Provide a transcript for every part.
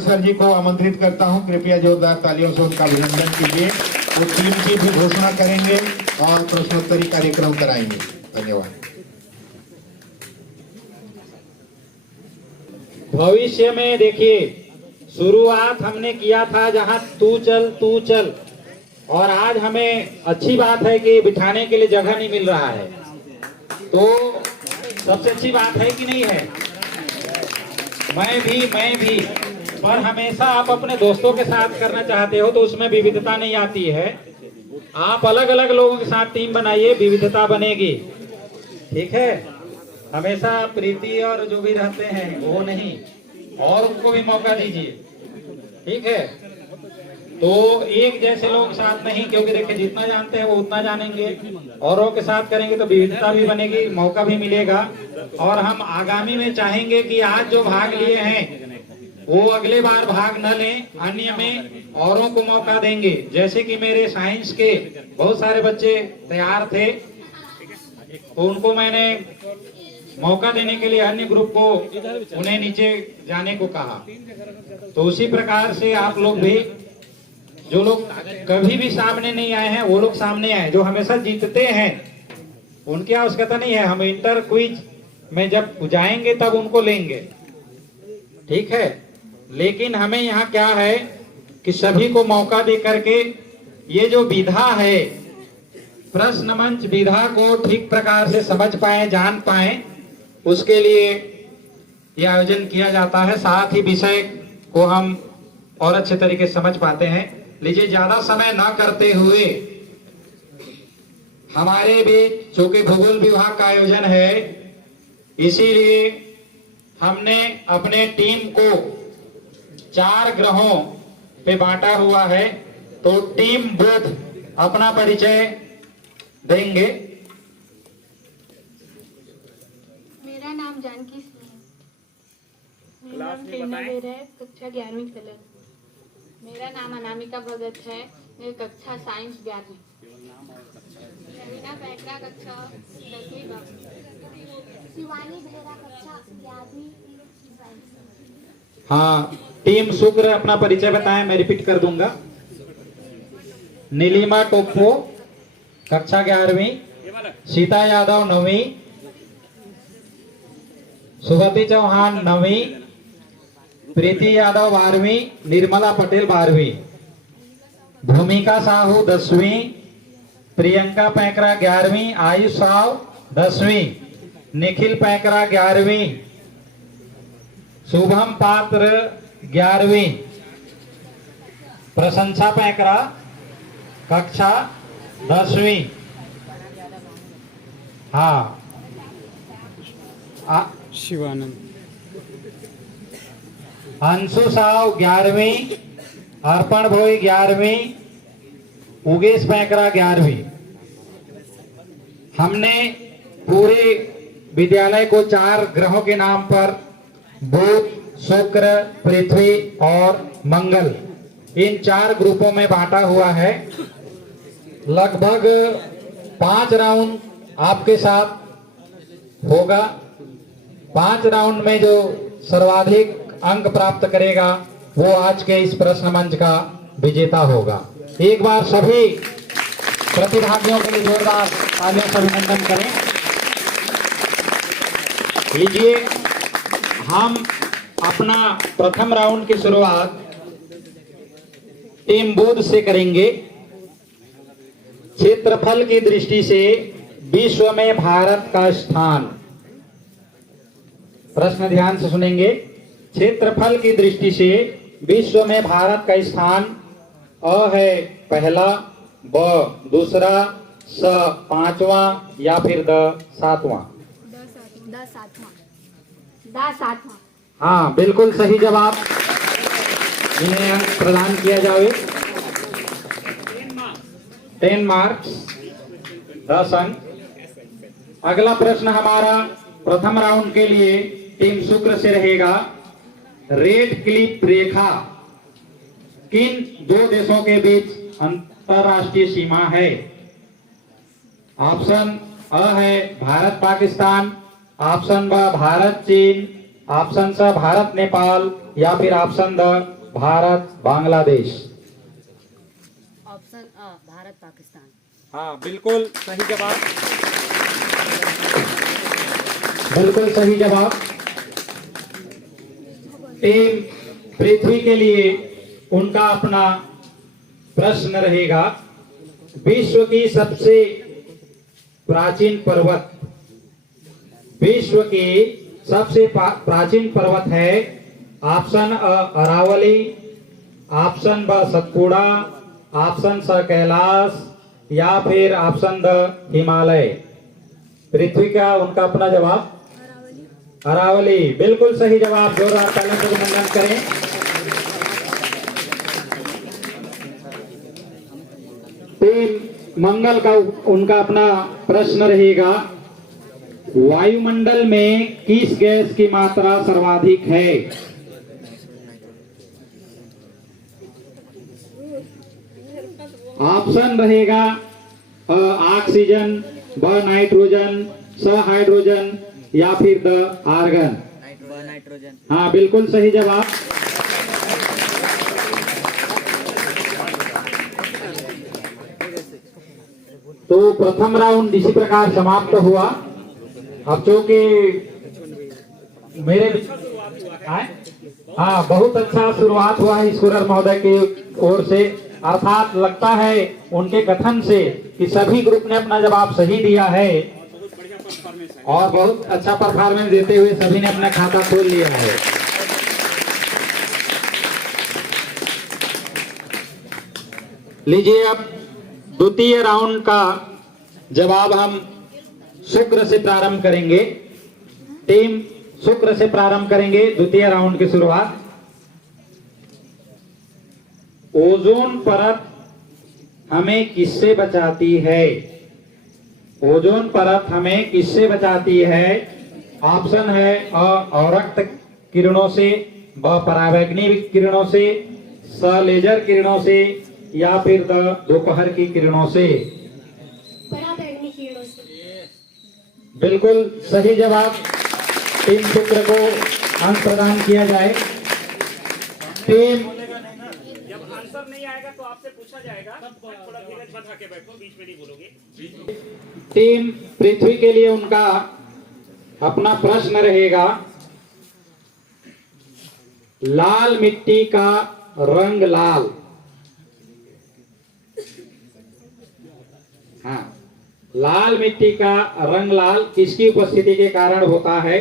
Sir जी को आमंत्रित करता हूं, कृपया जोरदार तालियों से उनका अभिनंदन कीजिए। वो टीम की भी घोषणा करेंगे और प्रश्नोत्तरी कार्यक्रम कराएंगे। धन्यवाद। भविष्य में देखिए, शुरुआत हमने किया था जहां तू चल, और आज हमें अच्छी बात है कि बिठाने के लिए जगह नहीं मिल रहा है, तो सबसे अच्छी बात है कि नहीं है? मैं भी, पर हमेशा आप अपने दोस्तों के साथ करना चाहते हो तो उसमें विविधता नहीं आती है। आप अलग अलग लोगों के साथ टीम बनाइए, विविधता बनेगी। ठीक है, हमेशा प्रीति और जो भी रहते हैं वो नहीं, और उनको भी मौका दीजिए। ठीक है, तो एक जैसे लोग साथ नहीं, क्योंकि देखिए जितना जानते हैं वो उतना जानेंगे, औरों के साथ करेंगे तो विविधता भी बनेगी, मौका भी मिलेगा। और हम आगामी में चाहेंगे कि आज जो भाग लिए हैं वो अगले बार भाग न लें, अन्य में औरों को मौका देंगे। जैसे कि मेरे साइंस के बहुत सारे बच्चे तैयार थे, तो उनको मैंने मौका देने के लिए अन्य ग्रुप को उन्हें नीचे जाने को कहा। तो उसी प्रकार से आप लोग भी, जो लोग कभी भी सामने नहीं आए हैं वो लोग सामने आए, जो हमेशा जीतते हैं उनकी आवश्यकता नहीं है। हम इंटर क्विज में जब जाएंगे तब उनको लेंगे, ठीक है। लेकिन हमें यहाँ क्या है कि सभी को मौका दे करके ये जो विधा है, प्रश्न मंच विधा को ठीक प्रकार से समझ पाए, जान पाए, उसके लिए ये आयोजन किया जाता है। साथ ही विषय को हम और अच्छे तरीके से समझ पाते हैं। लीजिए, ज्यादा समय न करते हुए हमारे बीच चूंकि भूगोल विभाग का आयोजन है, इसीलिए हमने अपने टीम को 4 ग्रहों पे बांटा हुआ है। तो टीम बुध अपना परिचय देंगे। मेरा नाम जानकी सिंह है। मेरा नाम प्रेरणा बेरा है, कक्षा 11वीं कलर। मेरा नाम अनामिका भगत है, मेरी कक्षा साइंस 11वीं। रवीना पैकरा, कक्षा 10वीं। शिवानी बेहरा, कक्षा 11वीं। हाँ, टीम शुक्र अपना परिचय बताएं, मैं रिपीट कर दूंगा। नीलिमा टोप्पो, कक्षा 11वीं। सीता यादव 9वीं। सुभती चौहान 9वीं। प्रीति यादव 12वीं। निर्मला पटेल 12वीं। भूमिका साहू 10वीं। प्रियंका पैकरा 11वीं। आयुष साव 10वीं। निखिल पैकरा 11वीं। शुभम पात्र 11वीं। प्रशंसा पैकरा कक्षा 10वीं। हाँ, शिवानंद। अंशु साव 11वीं। अर्पण भोई 11वीं। उगेश पैकरा 11वीं। हमने पूरे विद्यालय को 4 ग्रहों के नाम पर बुध, शुक्र, पृथ्वी और मंगल, इन 4 ग्रुपों में बांटा हुआ है। लगभग 5 राउंड आपके साथ होगा। 5 राउंड में जो सर्वाधिक अंक प्राप्त करेगा वो आज के इस प्रश्न मंच का विजेता होगा। एक बार सभी प्रतिभागियों के लिए जोरदार तालियों से अभिनंदन करें। लीजिए, हम अपना प्रथम राउंड की शुरुआत टीम बुध से करेंगे। क्षेत्रफल की दृष्टि से विश्व में भारत का स्थान। प्रश्न ध्यान से सुनेंगे। क्षेत्रफल की दृष्टि से विश्व में भारत का स्थान। अ है पहला, ब दूसरा, स 5वां या फिर द 7वां। द 7वां। हाँ, बिल्कुल सही जवाब। इन्हें अंक प्रदान किया जाए। 10 मार्क्स, 10 अंक। अगला प्रश्न हमारा प्रथम राउंड के लिए टीम शुक्र से रहेगा। रेड क्लिफ रेखा किन 2 देशों के बीच अंतरराष्ट्रीय सीमा है? ऑप्शन अ है भारत पाकिस्तान, ऑप्शन ब भारत चीन, ऑप्शन स भारत नेपाल, या फिर option D Bharat Bangladesh? Option A Bharat Pakistan. हाँ, बिल्कुल सही जवाब। बिल्कुल सही जवाब। टीम पृथ्वी के लिए उनका अपना प्रश्न रहेगा, विश्व की सबसे प्राचीन पर्वत, विश्व की सबसे प्राचीन पर्वत है ऑप्शन अ अरावली, ऑप्शन ब सतपुड़ा, ऑप्शन स कैलाश या फिर ऑप्शन द हिमालय? पृथ्वी का उनका अपना जवाब अरावली। बिल्कुल सही जवाब, जोरदार तालियों से अभिनंदन करें। टीम मंगल का उनका अपना प्रश्न रहेगा, वायुमंडल में किस गैस की मात्रा सर्वाधिक है? ऑप्शन रहेगा अ ऑक्सीजन, ब नाइट्रोजन, स हाइड्रोजन या फिर द आर्गन? नाइट्रोजन। हाँ, बिल्कुल सही जवाब। तो प्रथम राउंड इसी प्रकार समाप्त हुआ। अब चूंकि मेरे हाँ, बहुत अच्छा शुरुआत हुआ है ईश्वर महोदय की ओर से, अर्थात लगता है उनके कथन से कि सभी ग्रुप ने अपना जवाब सही दिया है और बहुत अच्छा परफॉर्मेंस देते हुए सभी ने अपना खाता खोल लिया है। लीजिए, अब द्वितीय राउंड का जवाब हम शुक्र से प्रारंभ करेंगे। टीम शुक्र से प्रारंभ करेंगे द्वितीय राउंड की शुरुआत। ओजोन परत हमें किससे बचाती है? ओजोन परत हमें किससे बचाती है? ऑप्शन है अ अवरक्त किरणों से, ब परावैंगनिक किरणों से, स लेजर किरणों से या फिर द दोपहर की किरणों से? पराबैंगनी किरणों से। बिल्कुल सही जवाब। टीम शुक्र को अंक प्रदान किया जाए। टीम जब आंसर नहीं आएगा तो आपसे पूछा जाएगा, थोड़ा धीरज बना के बैठो, बीच में नहीं बोलोगे। टीम पृथ्वी के लिए उनका अपना प्रश्न रहेगा, लाल मिट्टी का रंग लाल, हाँ, लाल मिट्टी का रंग लाल किसकी उपस्थिति के कारण होता है?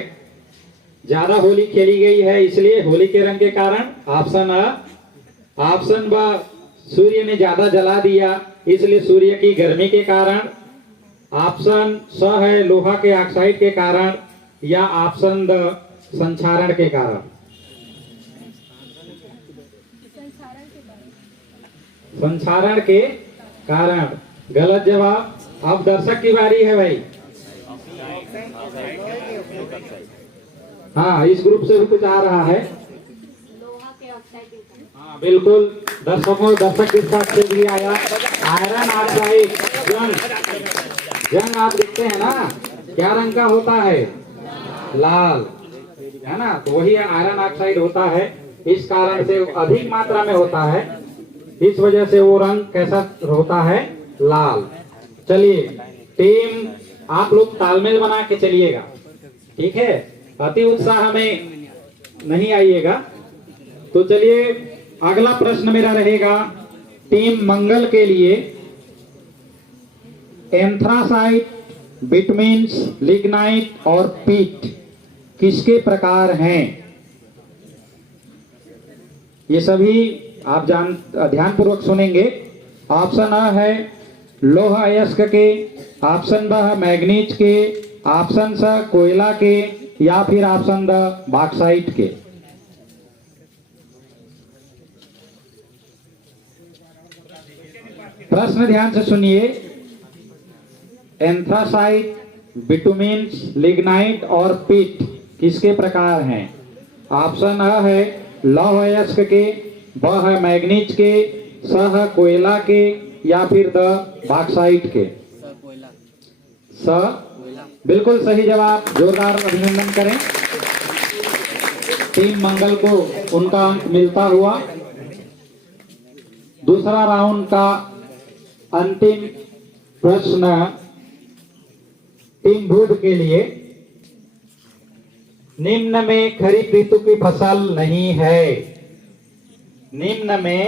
ज्यादा होली खेली गई है इसलिए होली के रंग के कारण? ऑप्शन अ, ऑप्शन ब सूर्य ने ज्यादा जला दिया इसलिए सूर्य की गर्मी के कारण, ऑप्शन स है लोहा के ऑक्साइड के कारण या ऑप्शन द संक्षारण के कारण? संक्षारण के कारण। गलत जवाब। अब दर्शक की बारी है भाई। हाँ, इस ग्रुप से भी कुछ आ रहा है। लोहा के ऑक्साइड के कारण। हाँ, बिल्कुल दर्शकों, दर्शक किस बात से भी आया? आयरन ऑक्साइड जंग। जंग आप देखते हैं ना, क्या रंग का होता है? लाल, है ना? तो वही आयरन ऑक्साइड होता है, इस कारण से अधिक मात्रा में होता है, इस वजह से वो रंग कैसा होता है? लाल। चलिए टीम, आप लोग तालमेल बना के चलिएगा, ठीक है? अति उत्साह में नहीं आइएगा। तो चलिए अगला प्रश्न मेरा रहेगा टीम मंगल के लिए, एंथ्रासाइट, बिटमिन्स, लिग्नाइट और पीट किसके प्रकार हैं? ये सभी आप ध्यान पूर्वक सुनेंगे। ऑप्शन अ है लौह अयस्क के, ऑप्शन ब है मैग्नीज के, ऑप्शन स कोयला के या फिर ऑप्शन द बॉक्साइट के? प्रश्न ध्यान से सुनिए। एंथ्रासाइट, बिटुमिन्स, लिग्नाइट और पीट किसके प्रकार हैं? ऑप्शन अ है लौह अयस्क के, ब है मैग्नीज के, स है कोयला के या फिर द बॉक्साइट के? स। बिल्कुल सही जवाब, जोरदार अभिनंदन करें। टीम मंगल को उनका अंक मिलता हुआ। दूसरा राउंड का अंतिम प्रश्न टीम बुध के लिए। निम्न में खरीफ ऋतु की फसल नहीं है। निम्न में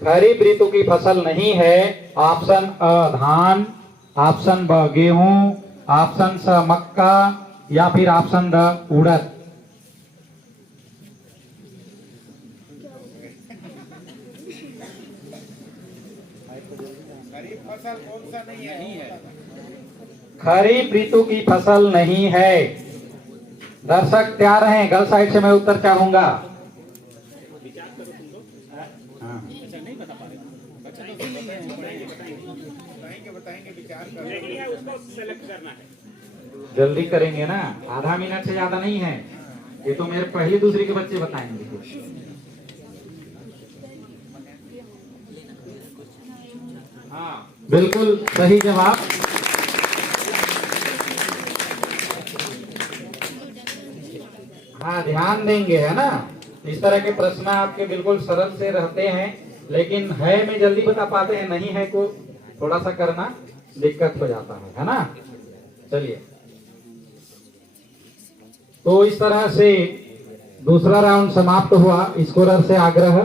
खरीफ ऋतु की फसल नहीं है। ऑप्शन अ धान, ऑप्शन ब गेहूं, ऑप्शन स मक्का या फिर ऑप्शन द उड़द। खरीफ फसल कौन सा नहीं है? खरीफ ऋतु की फसल नहीं है। दर्शक तैयार हैं? गर्ल साइड से मैं उत्तर चाहूंगा। बताएंगे विचार कर। नहीं है, उसको सेलेक्ट करना है। जल्दी करेंगे ना, आधा मिनट से ज्यादा नहीं है। ये तो मेरे पहली दूसरी के बच्चे बताएंगे। हाँ बिल्कुल सही जवाब। हाँ ध्यान देंगे, है ना। इस तरह के प्रश्न आपके बिल्कुल सरल से रहते हैं, लेकिन है में जल्दी बता पाते हैं, नहीं है को थोड़ा सा करना दिक्कत हो जाता है ना। चलिए, तो इस तरह से दूसरा राउंड समाप्त हुआ। स्कोरर से आग्रह,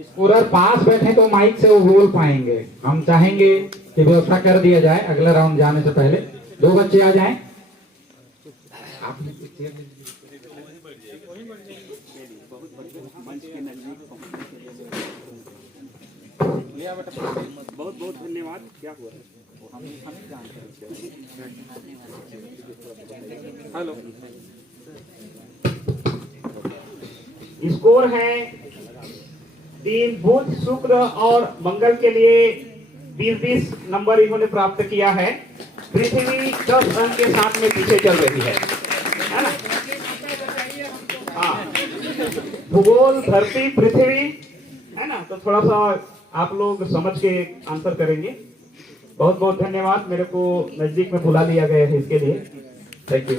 स्कोरर पास बैठे तो माइक से वो बोल पाएंगे। हम चाहेंगे कि व्यवस्था कर दिया जाए अगला राउंड जाने से पहले। दो बच्चे आ जाएं। बहुत बहुत धन्यवाद। क्या हुआ? हेलो, स्कोर है टीम बुध, शुक्र और मंगल के लिए 20-20 नंबर इन्होंने प्राप्त किया है। पृथ्वी 10 अंक के साथ में पीछे चल रही है ना। हाँ, भूगोल धरती पृथ्वी है ना, तो थोड़ा सा आप लोग समझ के आंसर करेंगे। बहुत बहुत धन्यवाद, मेरे को नजदीक में बुला लिया गया है इसके लिए। Thank you.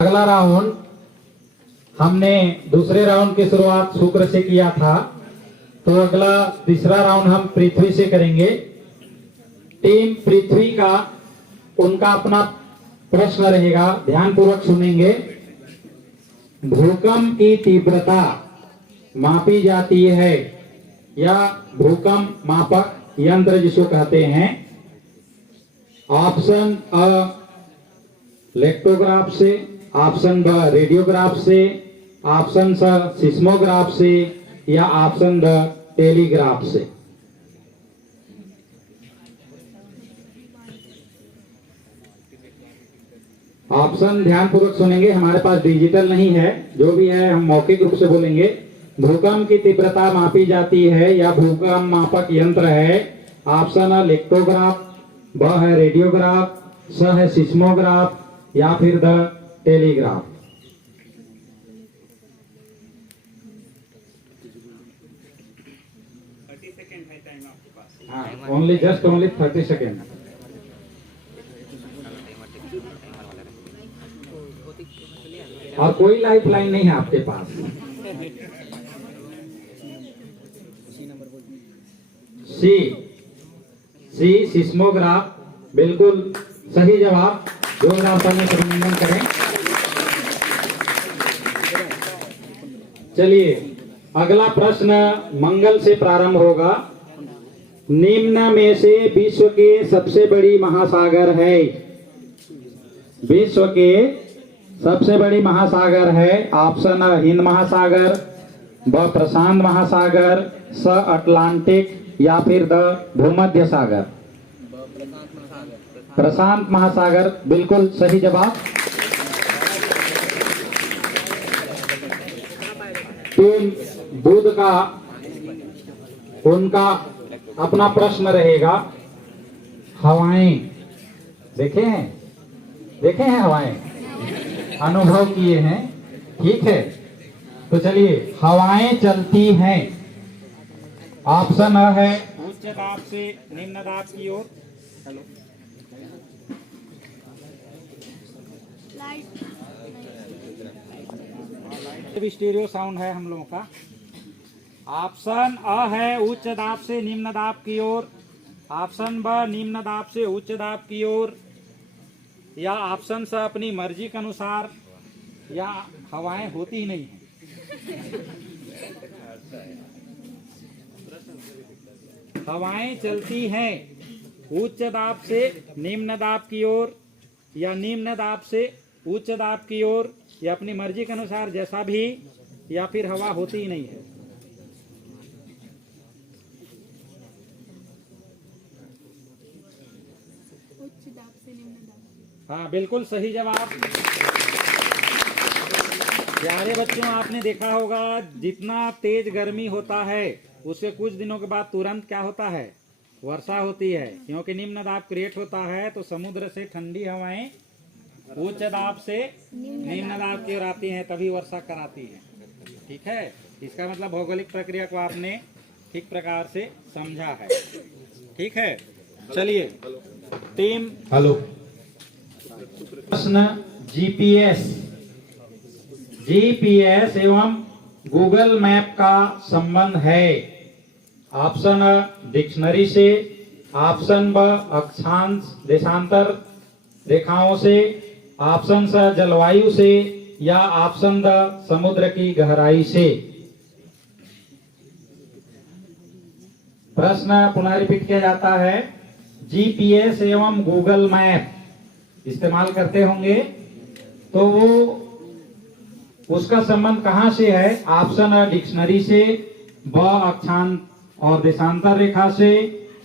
अगला राउंड हमने दूसरे राउंड की शुरुआत शुक्र से किया था, तो अगला तीसरा राउंड हम पृथ्वी से करेंगे। टीम पृथ्वी का उनका अपना प्रश्न रहेगा, ध्यानपूर्वक सुनेंगे। भूकंप की तीव्रता मापी जाती है या भूकंप मापक यंत्र जिसको कहते हैं। ऑप्शन अ लेक्टोग्राफ से, ऑप्शन ब रेडियोग्राफ से, ऑप्शन स सिस्मोग्राफ से या ऑप्शन द टेलीग्राफ से। ऑप्शन ध्यानपूर्वक सुनेंगे, हमारे पास डिजिटल नहीं है, जो भी है हम मौखिक रूप से बोलेंगे। भूकंप की तीव्रता मापी जाती है या भूकंप मापक यंत्र है। ऑप्शन अ लेक्टोग्राफ, ब है रेडियोग्राफ, स है सिस्मोग्राफ या फिर the telegraph. Only just only 30 second. और कोई लाइफ लाइन नहीं है आपके पास। सी सी सिस्मोग्राफ, बिल्कुल सही जवाब। जोरदार तालियों से अभिनंदन करें। चलिए, अगला प्रश्न मंगल से प्रारंभ होगा। निम्न में से विश्व के सबसे बड़ी महासागर है। विश्व के सबसे बड़ी महासागर है। ऑप्शन अ हिंद महासागर, ब प्रशांत महासागर, स अटलांटिक या फिर द भूमध्य सागर। प्रशांत महासागर, बिल्कुल सही जवाब। टीम बुध का उनका अपना प्रश्न रहेगा। हवाएं देखे हैं हवाएं, अनुभव किए हैं, ठीक है। तो चलिए, हवाएं चलती हैं। ऑप्शन अ है उच्च दाब से निम्न दाब की ओर। हेलो, भी स्टीरियो साउंड है हम लोगों का। ऑप्शन अ है उच्च दाब से निम्न दाब की ओर, ऑप्शन ब निम्न दाब से उच्च दाब की ओर, या ऑप्शन स अपनी मर्जी के अनुसार, या हवाएं होती ही नहीं है। हवाएं चलती हैं उच्च दाब से निम्न दाब की ओर या निम्न दाब से उच्च दाब की ओर, या अपनी मर्जी के अनुसार जैसा भी, या फिर हवा होती ही नहीं है। उच्च दाब से निम्न दाब। हाँ, बिल्कुल सही जवाब। प्यारे बच्चों, आपने देखा होगा जितना तेज गर्मी होता है उससे कुछ दिनों के बाद तुरंत क्या होता है, वर्षा होती है, क्योंकि निम्न दाब क्रिएट होता है तो समुद्र से ठंडी हवाएं उच्च दाब से निम्न दाब की ओर आती हैं, तभी वर्षा कराती है। ठीक है, इसका मतलब भौगोलिक प्रक्रिया को आपने ठीक प्रकार से समझा है। ठीक है, चलिए टीम हेलो। प्रश्न जीपीएस एवं गूगल मैप का संबंध है। ऑप्शन अ डिक्शनरी से, ऑप्शन ब अक्षांश देशांतर रेखाओं से, ऑप्शन स जलवायु से, या ऑप्शन द समुद्र की गहराई से। प्रश्न पुनः रिपीट किया जाता है। जीपीएस एवं गूगल मैप इस्तेमाल करते होंगे तो वो उसका संबंध कहां से है? ऑप्शन अ डिक्शनरी से, ब अक्षांश और देशांतर रेखा से,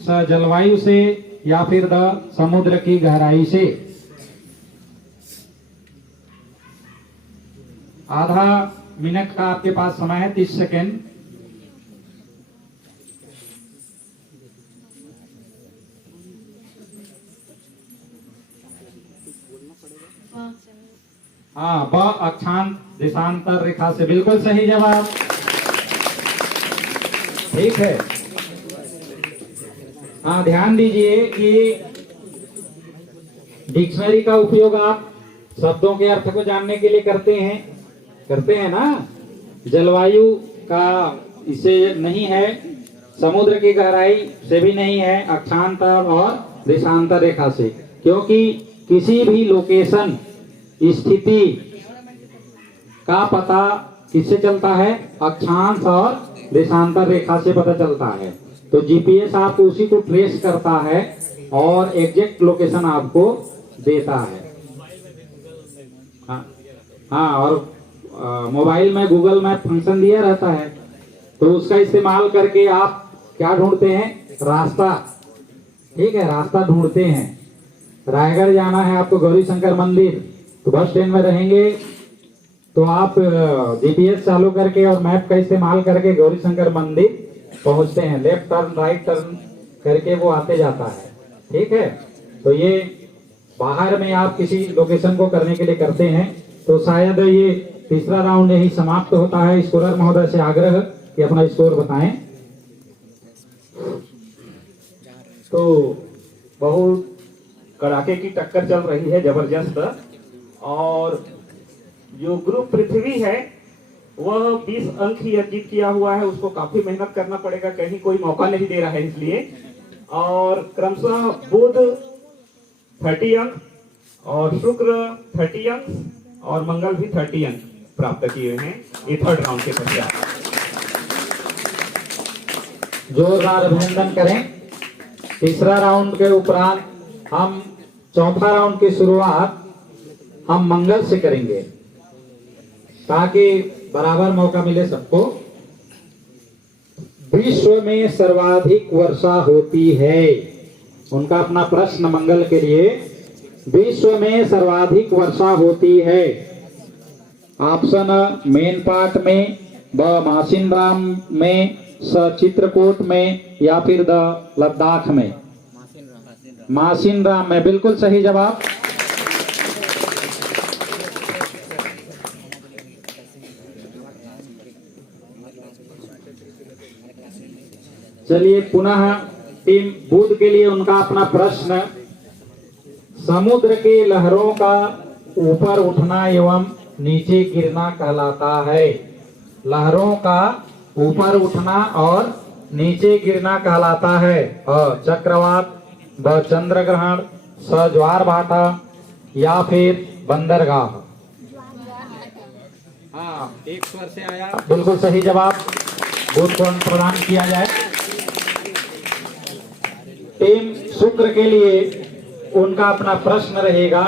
स जलवायु से, या फिर द समुद्र की गहराई से। आधा मिनट का आपके पास समय है, 30 सेकेंड। हाँ, ब अक्षांश देशांतर रेखा से, बिल्कुल सही जवाब। ठीक है, हाँ ध्यान दीजिए कि डिक्शनरी का उपयोग आप शब्दों के अर्थ को जानने के लिए करते हैं ना। जलवायु का इसे नहीं है, समुद्र की गहराई से भी नहीं है, अक्षांतर और देशांतर रेखा से, क्योंकि किसी भी लोकेशन स्थिति का पता किससे चलता है? अक्षांश और देशांतर रेखा से पता चलता है। तो जीपीएस आपको उसी को ट्रेस करता है और एग्जैक्ट लोकेशन आपको देता है। हाँ, और मोबाइल में गूगल मैप फंक्शन दिया रहता है, तो उसका इस्तेमाल करके आप क्या ढूंढते हैं? रास्ता। ठीक है, रास्ता ढूंढते हैं। रायगढ़ जाना है आपको गौरी शंकर मंदिर, तो बस स्टैंड में रहेंगे तो आप जीपीएस चालू करके और मैप का इस्तेमाल करके गौरी शंकर मंदिर पहुंचते हैं। लेफ्ट टर्न राइट टर्न करके वो आते जाता है। ठीक है, तो ये बाहर में आप किसी लोकेशन को करने के लिए करते हैं। तो शायद ये तीसरा राउंड यही समाप्त होता है। स्कोरर महोदय से आग्रह कि अपना स्कोर बताएं। तो बहुत कड़ाके की टक्कर चल रही है, जबरदस्त। और जो ग्रुप पृथ्वी है वह 20 अंक ही अर्जित किया हुआ है, उसको काफी मेहनत करना पड़ेगा, कहीं कोई मौका नहीं दे रहा है इसलिए। और क्रमशः बुध 30 अंक और शुक्र 30 अंक और मंगल भी 30 अंक प्राप्त किए हैं ये थर्ड राउंड के पश्चात। जोरदार अभिनंदन करें। तीसरा राउंड के उपरांत हम चौथा राउंड की शुरुआत हम मंगल से करेंगे ताकि बराबर मौका मिले सबको। विश्व में सर्वाधिक वर्षा होती है, उनका अपना प्रश्न मंगल के लिए। विश्व में सर्वाधिक वर्षा होती है। ऑप्शन अ मेन पार्ट में, ब मासिनराम में, स चित्रकूट में, या फिर द लद्दाख में। मासिनराम में, बिल्कुल सही जवाब। चलिए पुनः टीम बुध के लिए उनका अपना प्रश्न। समुद्र के लहरों का ऊपर उठना एवं नीचे गिरना कहलाता है। लहरों का ऊपर उठना और नीचे गिरना कहलाता है। चक्रवात, ब चंद्र ग्रहण, स ज्वार भाटा या फिर बंदरगाह। हाँ, एक स्वर से आया, बिल्कुल सही जवाब। बुध को प्रदान किया जाए। टीम शुक्र के लिए उनका अपना प्रश्न रहेगा।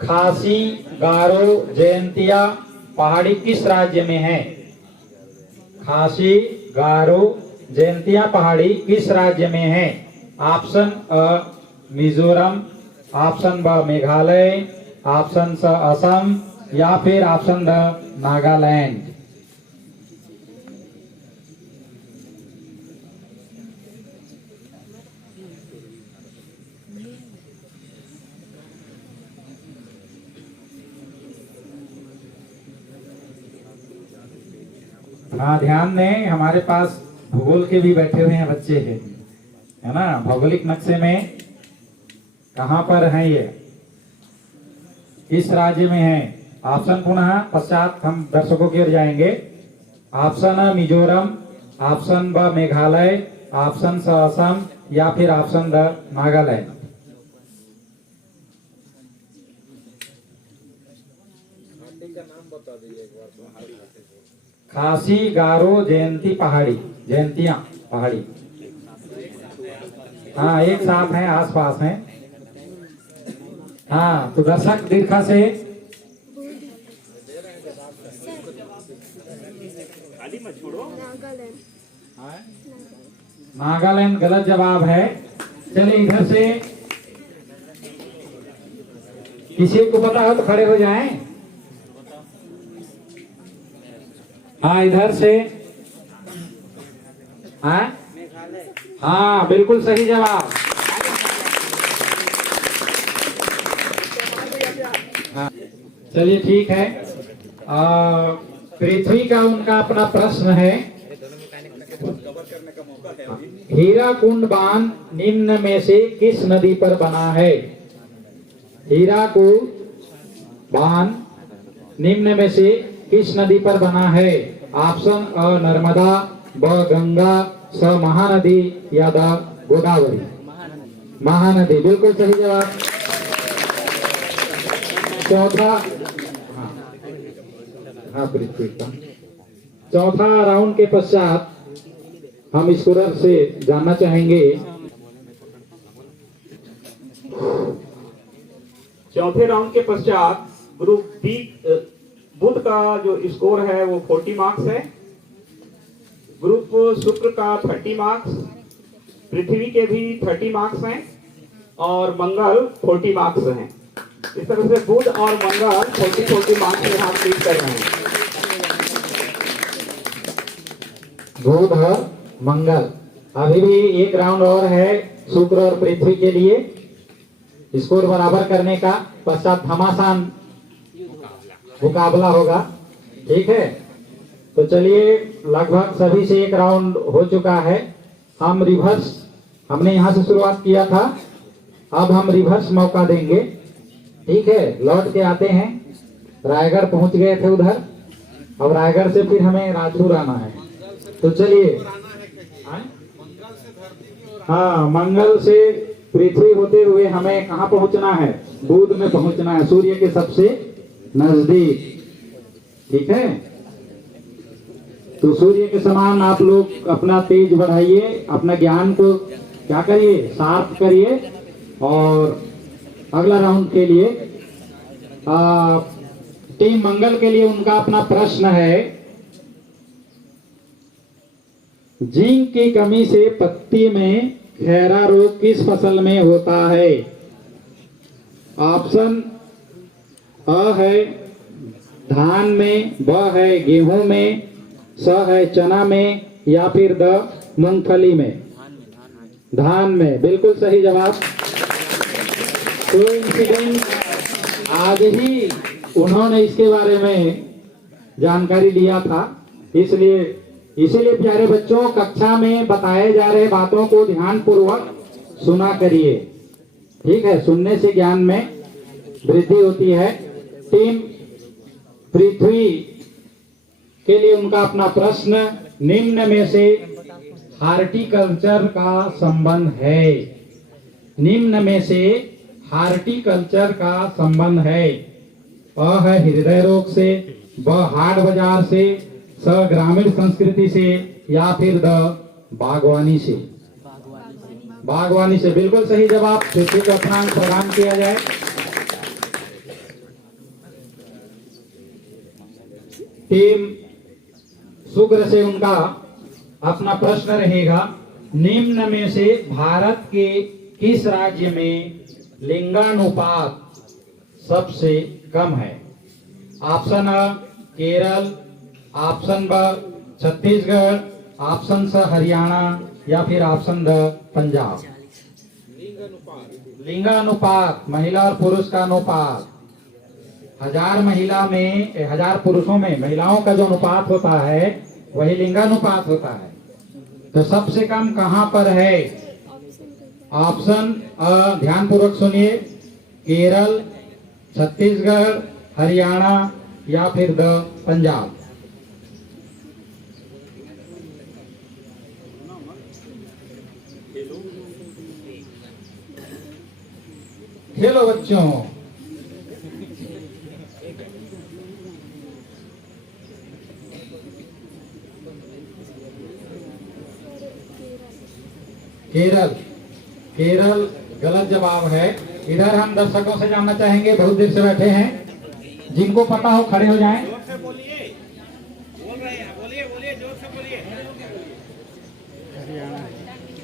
खासी, गारो, जयंतिया पहाड़ी किस राज्य में है? खासी, गारो, जयंतिया पहाड़ी किस राज्य में है? ऑप्शन अ मिजोरम, ऑप्शन ब मेघालय, ऑप्शन स असम या फिर ऑप्शन ड नागालैंड। हाँ, ध्यान दें, हमारे पास भूगोल के भी बैठे हुए हैं बच्चे हैं, है ना। भौगोलिक नक्शे में कहाँ पर है ये, किस राज्य में है? ऑप्शन पुनः पश्चात हम दर्शकों की ओर जाएंगे। ऑप्शन अ मिजोरम, ऑप्शन ब मेघालय, ऑप्शन स असम या फिर ऑप्शन ड नागालैंड। खासी, गारो, जयंती पहाड़ी, जयंतिया पहाड़ी। हाँ, एक साथ हैं, आसपास हैं। हाँ, तो दर्शक दीर्घा से नागालैंड गलत जवाब है। चलिए इधर से किसी को पता हो तो खड़े हो जाएं। हाँ, इधर से। हाँ, बिल्कुल सही जवाब। हाँ, चलिए ठीक है। पृथ्वी का उनका अपना प्रश्न है। हीराकुंड बांध निम्न में से किस नदी पर बना है? हीराकुंड बांध निम्न में से किस नदी पर बना है? ऑप्शन अ नर्मदा, ब गंगा, स महानदी या द गोदावरी। महानदी, बिल्कुल सही जवाब। चौथा, हाँ पृथ्वी का चौथा राउंड के पश्चात हम स्कोरर से जानना चाहेंगे। चौथे राउंड के पश्चात ग्रुप बी बुध का जो स्कोर है वो 40 मार्क्स है। ग्रुप शुक्र का 30 मार्क्स, पृथ्वी के भी 30 मार्क्स हैं और मंगल 40 मार्क्स हैं। इस तरह से बुध और मंगल 40 मार्क्स में हाथ लीड कर रहे हैं। बुध और मंगल। अभी भी एक राउंड और है शुक्र और पृथ्वी के लिए स्कोर बराबर करने का। पश्चात घमासान मुकाबला होगा। ठीक है, तो चलिए लगभग सभी से एक राउंड हो चुका है। हम रिवर्स, हमने यहां से शुरुआत किया था, अब हम रिवर्स मौका देंगे। ठीक है, लौट के आते हैं। रायगढ़ पहुंच गए थे उधर, अब रायगढ़ से फिर हमें राजपुर आना है। तो चलिए, हाँ, मंगल से पृथ्वी होते हुए हमें कहाँ पहुंचना है? बुध में पहुंचना है, सूर्य के सबसे नजदीक। ठीक है, तो सूर्य के समान आप लोग अपना तेज बढ़ाइए, अपना ज्ञान को क्या करिए, शार्प करिए। और अगला राउंड के लिए टीम मंगल के लिए उनका अपना प्रश्न है। जिंक की कमी से पत्ती में खैरा रोग किस फसल में होता है? ऑप्शन अ है धान में, ब है गेहूं में, स है चना में या फिर द मूंगफली में। धान में, बिल्कुल सही जवाब। तो इंसिडेंट आज ही उन्होंने इसके बारे में जानकारी लिया था, इसीलिए प्यारे बच्चों, कक्षा में बताए जा रहे बातों को ध्यान पूर्वक सुना करिए। ठीक है, सुनने से ज्ञान में वृद्धि होती है। टीम पृथ्वी के लिए उनका अपना प्रश्न, निम्न में से हार्टिकल्चर का संबंध है। निम्न में से हार्टिकल्चर का संबंध है। अ है हृदय रोग से, ब हाट बाजार से, स ग्रामीण संस्कृति से, या फिर द बागवानी से। बागवानी से बिल्कुल सही जवाब। पृथ्वी को अपना अंक प्रदान किया जाए। टीम शुक्र से उनका अपना प्रश्न रहेगा, निम्न में से भारत के किस राज्य में लिंगानुपात सबसे कम है? ऑप्शन अ केरल, ऑप्शन ब छत्तीसगढ़, ऑप्शन स हरियाणा, या फिर ऑप्शन द पंजाब। लिंगानुपात, महिला और पुरुष का अनुपात। 1000 महिला में 1000 पुरुषों में महिलाओं का जो अनुपात होता है वही लिंगानुपात होता है। तो सबसे कम कहां पर है? ऑप्शन अ, ध्यान पूर्वक सुनिए, केरल, छत्तीसगढ़, हरियाणा, या फिर द पंजाब। खेलो बच्चों। केरल, केरल गलत जवाब है। इधर हम दर्शकों से जानना चाहेंगे, बहुत देर से बैठे हैं, जिनको पता हो खड़े हो जाएं।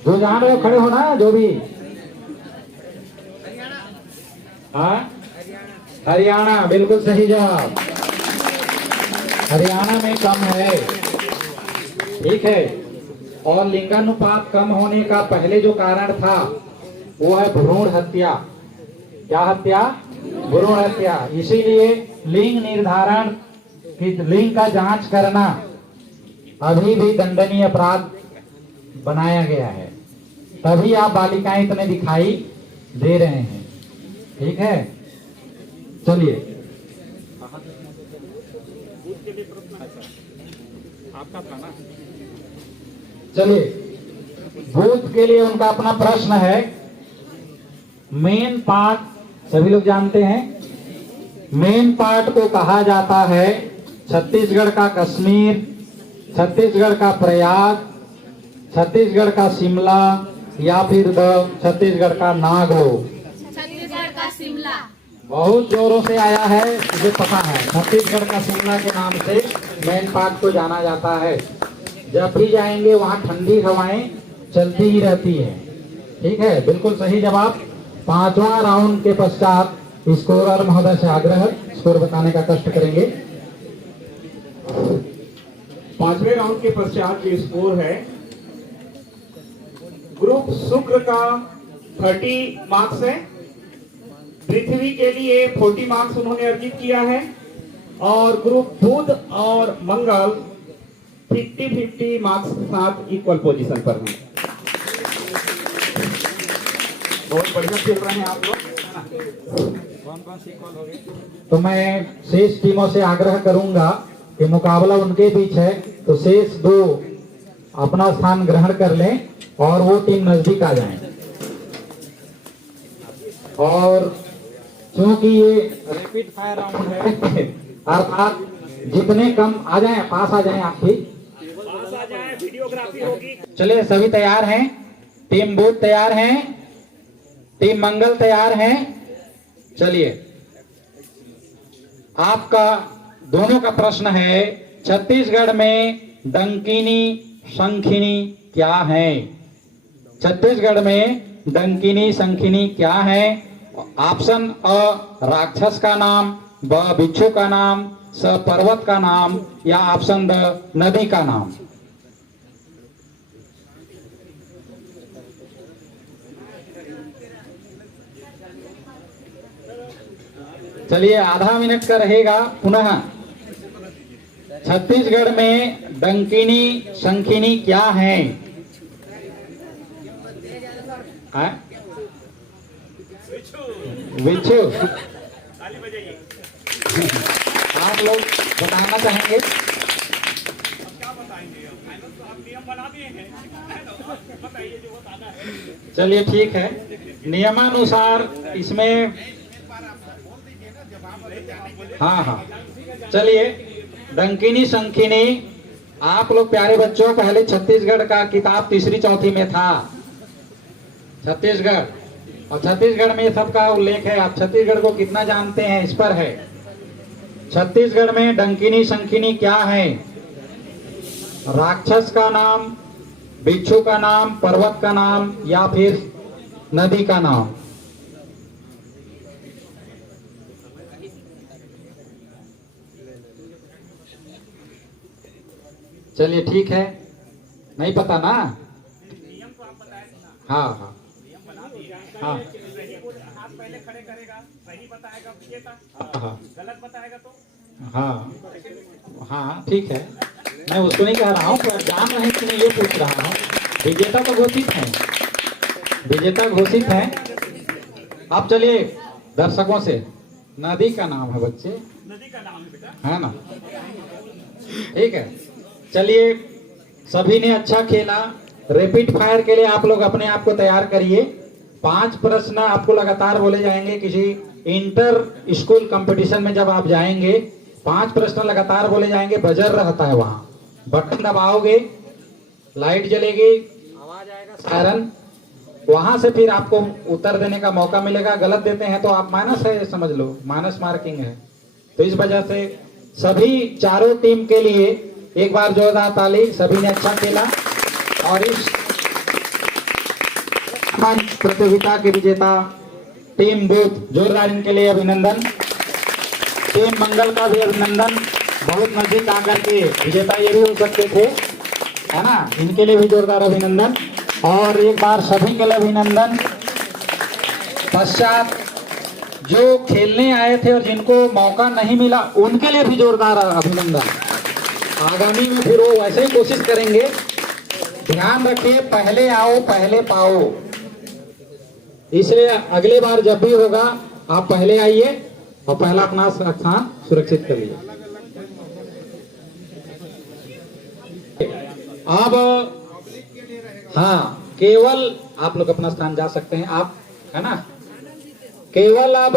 जो जान रहे हो खड़े हो ना, जो भी। हाँ, हरियाणा बिल्कुल सही जवाब। हरियाणा में कम है। ठीक है। और लिंगानुपात कम होने का पहले जो कारण था वो है भ्रूण हत्या। क्या हत्या? भ्रूण हत्या। इसीलिए लिंग निर्धारण की, लिंग का जांच करना अभी भी दंडनीय अपराध बनाया गया है। तभी आप बालिकाएं इतने दिखाई दे रहे हैं। ठीक है, चलिए। आपका था ना? चलिए, बूथ के लिए उनका अपना प्रश्न है। मेन पार्ट सभी लोग जानते हैं। मेन पार्ट को कहा जाता है छत्तीसगढ़ का कश्मीर, छत्तीसगढ़ का प्रयाग, छत्तीसगढ़ का शिमला, या फिर द छत्तीसगढ़ का नागो। छत्तीसगढ़ का शिमला। बहुत जोरों से आया है, मुझे पता है। छत्तीसगढ़ का शिमला के नाम से मेन पार्ट को जाना जाता है। जब भी जाएंगे वहाँ ठंडी हवाएं चलती ही रहती है। ठीक है, बिल्कुल सही जवाब। 5वां राउंड के पश्चात स्कोरर महोदय से आग्रह, स्कोर बताने का कष्ट करेंगे। 5वें राउंड के पश्चात जो स्कोर है, ग्रुप शुक्र का 30 मार्क्स है, पृथ्वी के लिए 40 मार्क्स उन्होंने अर्जित किया है, और ग्रुप बुध और मंगल 50-50 मार्क्स के साथ इक्वल पोजीशन पर हैं। बहुत बढ़िया खेल रहे हैं आप लोग। कौन-कौन से इक्वल हो गए? तो मैं शेष टीमों से आग्रह करूंगा कि मुकाबला उनके बीच है, तो शेष 2 अपना स्थान ग्रहण कर लें और वो टीम नजदीक आ जाए। और क्योंकि ये रैपिड फायर राउंड है, अर्थात जितने कम आ जाएं, पास आ जाएं, आप भी पास आ जाए, वीडियोग्राफी होगी। चलिए, सभी तैयार हैं? टीम बुध तैयार हैं? टीम मंगल तैयार हैं? चलिए, आपका दोनों का प्रश्न है, छत्तीसगढ़ में डंकिनी शंखिनी क्या है? छत्तीसगढ़ में डंकिनी शंखिनी क्या है? ऑप्शन अ राक्षस का नाम, ब बिच्छू का नाम, स पर्वत का नाम, या ऑप्शन द नदी का नाम। चलिए, आधा मिनट का रहेगा। पुनः छत्तीसगढ़ में डंकिनी शंखिनी क्या है? बिच्छू। आप लोग बताना चाहेंगे? चलिए ठीक है, नियमानुसार इसमें हाँ, चलिए डंकिनी शंखिनी, आप लोग प्यारे बच्चों पहले छत्तीसगढ़ का किताब तीसरी चौथी में था, छत्तीसगढ़, और छत्तीसगढ़ में सबका उल्लेख है। आप छत्तीसगढ़ को कितना जानते हैं इस पर है। छत्तीसगढ़ में डंकिनी शंखिनी क्या है? राक्षस का नाम, बिच्छू का नाम, पर्वत का नाम या फिर नदी का नाम? चलिए ठीक है, नहीं पता ना? हाँ हाँ हाँ हाँ गलत बताएगा तो हाँ हाँ ठीक है, मैं उसको नहीं कह रहा हूँ, पर जान रहे हैं कि नहीं ये पूछ रहा हूँ। विजेता तो घोषित है, विजेता घोषित है। अब चलिए दर्शकों से, नदी का नाम है बच्चे, नदी का नाम है बेटा, है ना? ठीक है, चलिए सभी ने अच्छा खेला। रैपिड फायर के लिए आप लोग अपने आप को तैयार करिए। 5 प्रश्न आपको लगातार बोले जाएंगे। किसी इंटर स्कूल कंपटीशन में जब आप जाएंगे 5 प्रश्न लगातार बोले जाएंगे। बजर रहता है, वहां बटन दबाओगे, लाइट जलेगी, आवाज आएगा सायरन, वहां से फिर आपको उत्तर देने का मौका मिलेगा। गलत देते हैं तो आप माइनस है, समझ लो, माइनस मार्किंग है। तो इस वजह से सभी चारों टीम के लिए एक बार जोरदार ताली। सभी ने अच्छा खेला और इस प्रतियोगिता के विजेता टीम दूत, जोरदार इनके लिए अभिनंदन। टीम मंगल का भी अभिनंदन, बहुत नजदीक आकर के विजेता ये भी हो सकते थे, है ना? इनके लिए भी जोरदार अभिनंदन और एक बार सभी के लिए अभिनंदन। पश्चात जो खेलने आए थे और जिनको मौका नहीं मिला उनके लिए भी जोरदार अभिनंदन। आगामी में फिर वो वैसे ही कोशिश करेंगे। ध्यान रखिए, पहले आओ पहले पाओ, इसलिए अगले बार जब भी होगा आप पहले आइए और पहला अपना स्थान सुरक्षित करिए। अब हाँ, केवल आप लोग अपना स्थान जा सकते हैं, आप, है ना? केवल अब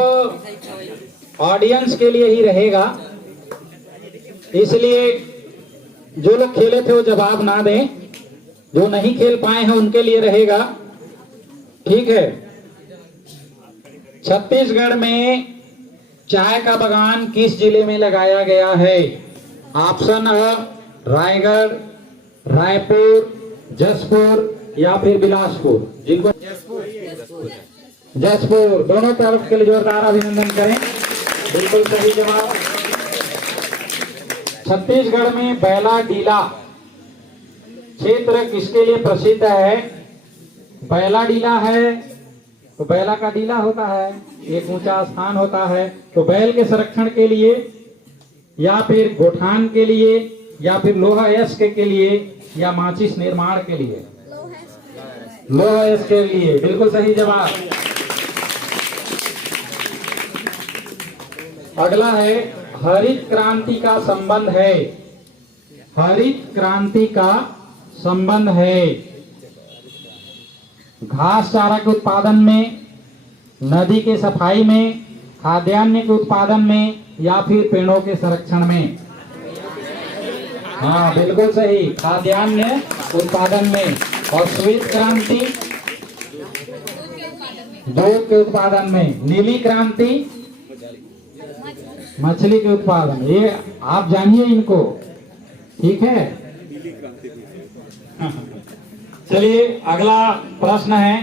ऑडियंस के लिए ही रहेगा, इसलिए जो लोग खेले थे वो जवाब ना दें, जो नहीं खेल पाए हैं उनके लिए रहेगा। ठीक है। छत्तीसगढ़ में चाय का बागान किस जिले में लगाया गया है? ऑप्शन है रायगढ़, रायपुर, जसपुर या फिर बिलासपुर। जिनको जसपुर, दोनों तरफ के लिए जोरदार अभिनंदन करें। बिल्कुल सही जवाब। छत्तीसगढ़ में बैला डीला क्षेत्र किसके लिए प्रसिद्ध है? बैला डीला है तो बैला का डीला होता है, एक ऊंचा स्थान होता है, तो बैल के संरक्षण के लिए या फिर गोठान के लिए या फिर लोहा अयस्क के लिए या माचिस निर्माण के लिए? लोहा अयस्क के लिए, बिल्कुल सही जवाब। अगला है हरित क्रांति का संबंध है। हरित क्रांति का संबंध है घास चारा के उत्पादन में, नदी के सफाई में, खाद्यान्न के उत्पादन में या फिर पेड़ों के संरक्षण में? हाँ बिल्कुल सही, खाद्यान्न उत्पादन में। और श्वेत क्रांति दूध के उत्पादन में। नीली क्रांति मछली के उत्पादन। ये आप जानिए इनको, ठीक है? चलिए अगला प्रश्न है,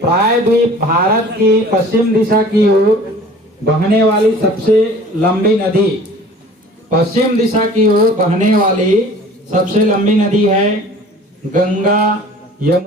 प्रायद्वीप भारत की पश्चिम दिशा की ओर बहने वाली सबसे लंबी नदी, पश्चिम दिशा की ओर बहने वाली सबसे लंबी नदी है गंगा, यमुना।